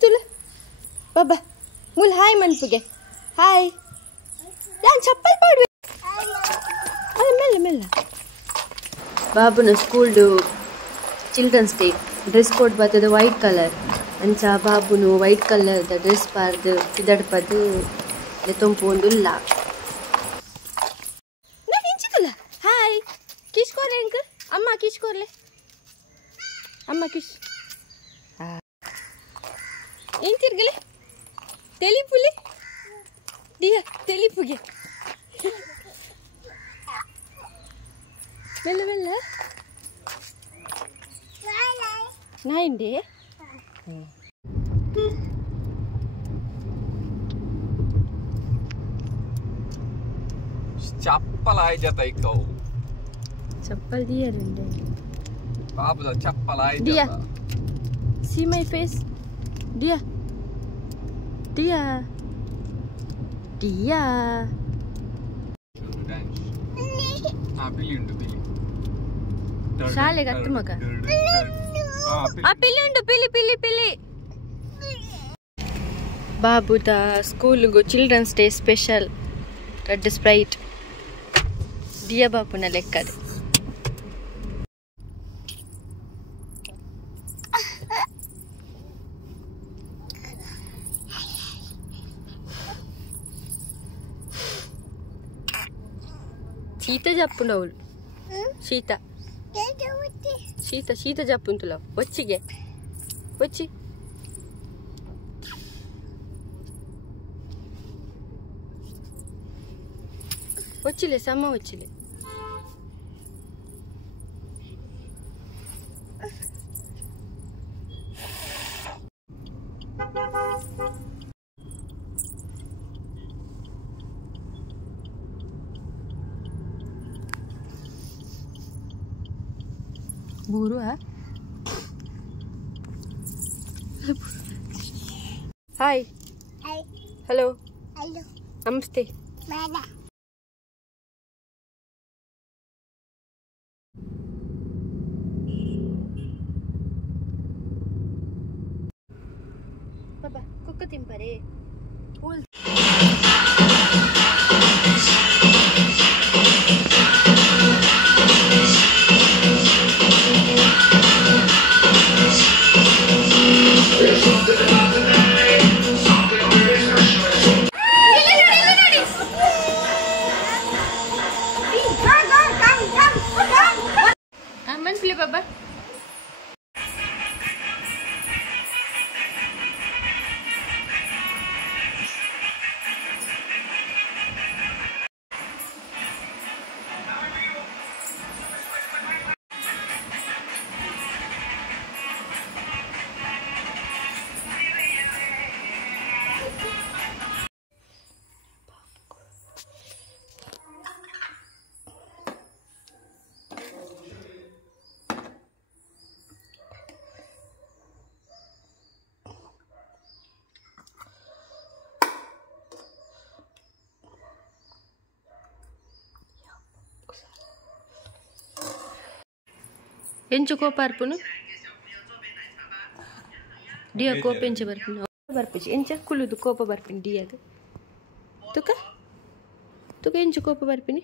तुला बाबा मुल हाय मनपुगे हाय यान चप्पल पाडवे अरे मेल्ला मेल्ला बाबुन school children's day dress code बतद व्हाइट कलर अंचा बाबुनु व्हाइट कलर द ड्रेस पार्द तिदडपद लेतों पोंदुल्ला ना इंची तुला हाय किस कोरे अंकल अम्मा किस कोरले अम्मा किस ఏం తిరగలే తెలిపులే దియా తెలిపుగే వెళ్ళ వెళ్ళ నాయండి चप्पल आए जाता है कौ चप्पल दिया रंडे बाप दा चप्पल आए दिया जाता सी माय फेस दिया दिया दिया हां पिली उंडु पिली शाले गत्त मग आ पिली उंडु पिली पिली पिली बाबू दा स्कूल गो children's day special red Sprite दिया बाबू ना लेक्कद సీత చెప్పుండవు సీత సీత సీత చెప్పుంటులో వచ్చిగే వచ్చి వచ్చిలే సమ్మ వచ్చిలే Buru ha? Hi. Hi. Hello. Hello. Namaste. Mana. Baba, kuku timpare. Hold. Aman pilih Baba. ಎಂಚು ಪಾರ್ಪುನು ಡಿಯಾ ಕೋಪ ಎಂಚ ಬರ್ಪುನು ಬರ್ಪುಜಿ ಎಂಚ ಕುಲುದು ಕೋಪ ಬರ್ಪಿನಿ ಡಿಯಾದ ತುಕ ತುಕ ಎಂಚು ಕೋಪ ಬರ್ಪಿನಿ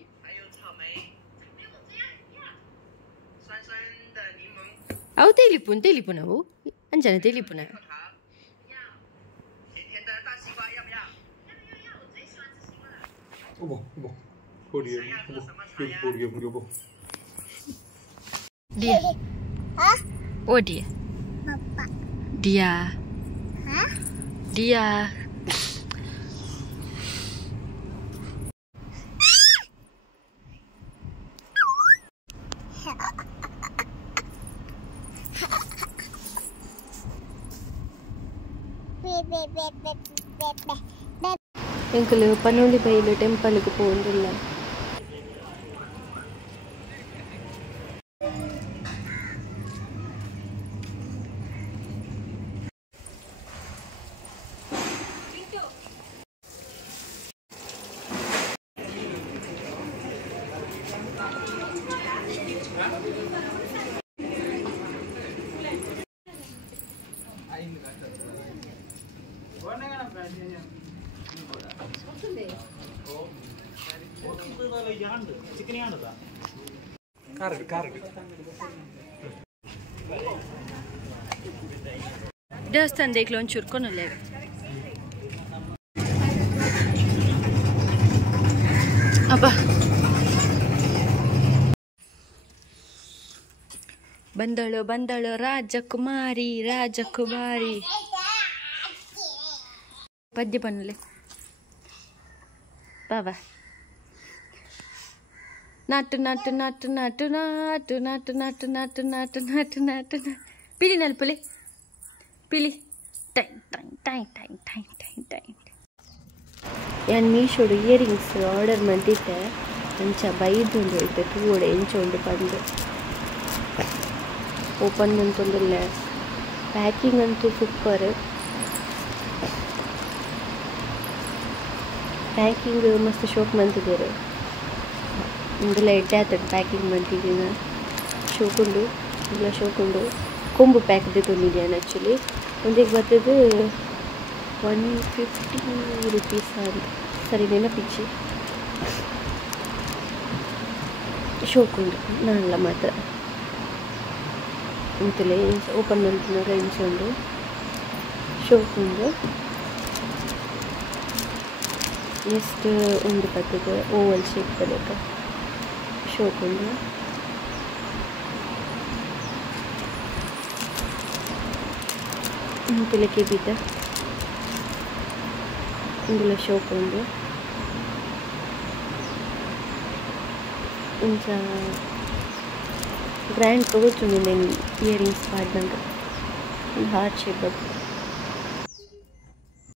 ಅವು ತೆಲಿಪುನ ಅವು ಅಂಜನ ತೆಲಿಪುನ Dia. Hah? Oh dia. Papa. Dia. Hah? Dia. Engkau panuli bayi tempat lu pun dulu. ದೇವಸ್ಥಾನದ ಒಂಚೂರು ಕೊನಲ್ಲೇ ಅಬ್ಬ ಬಂದಳು ಬಂದಳು ರಾಜಕುಮಾರಿ ರಾಜಕುಮಾರಿ ಪದ್ಯ ಬನ್ನಲೆ ಬಾಬಾ ನಾಟು ನಾಟು ನಾಟು ನಾಟು ನಾಟು ನಾಟು ನಾಟು ನಾಟು ನಾಟು ನಾಟು ನಾಟು ಪಿಲಿ ನೆಲ್ಪಲೆ ಪಿಲಿ time time time time time time time ನಾನು ಮೀಶೋಡು ಇಯರಿಂಗ್ಸ್ ಆರ್ಡರ್ ಮಾಡಿದ್ದೆ ಅಂಚ ಬೈದುಂಡು ಇತ್ತು ತೂಡೆ ಎಂಚುಂಡು ಬಂದು ಓಪನ್ ಅಂತಂದಿಲ್ಲ ಪ್ಯಾಕಿಂಗ್ ಅಂತೂ ಸೂಪರ್ ಪ್ಯಾಕಿಂಗ್ ಮಸ್ತ್ ಶೋಕ್ ಮಂತಿದ್ದೀರು ಇಂದೆಲ್ಲ ಎಡ್ಡೆ ಆಗ್ತದೆ ಪ್ಯಾಕಿಂಗ್ ಮಾಡ್ತಿದ್ದೀನಿ ಶೋಕುಂಡು ಇಲ್ಲ ಶೋಕುಂಡು ಕೊಂಬು ಪ್ಯಾಕ್ದು ತಂದಿದ್ದೇನೆ ಆ್ಯಕ್ಚುಲಿ ಒಂದಿಗೆ ಬರ್ತದೆ 150 ರೂಪೀಸ್ ಅಂತ ಸರಿ ನೆನಪಿಚ್ಚಿ ಶೋಕುಂಡು ನಾನೆಲ್ಲ ಮಾತ್ರ ಅಂತಲೇ ಓಪನ್ ಮಾಡ್ತಿನಾಗ ಇಂಚುಂಡು ಶೋಕುಂಡು ಎಷ್ಟು ಒಂದು ಬರ್ತದೆ ಓವಲ್ ಶೇಪ್ ಬರೋದು ಶೋಕುಂಡು ಅಂತಲೇ ಕೆಬಿದ್ದ ಇಂదులో ಶೋಕುಂಡು ಇಂಚ ಗ್ರ್ಯಾಂಡ್ ತಗೋತೀನಿ నేను ఇయరింగ్స్ పాడినాక హార్ట్ షేప్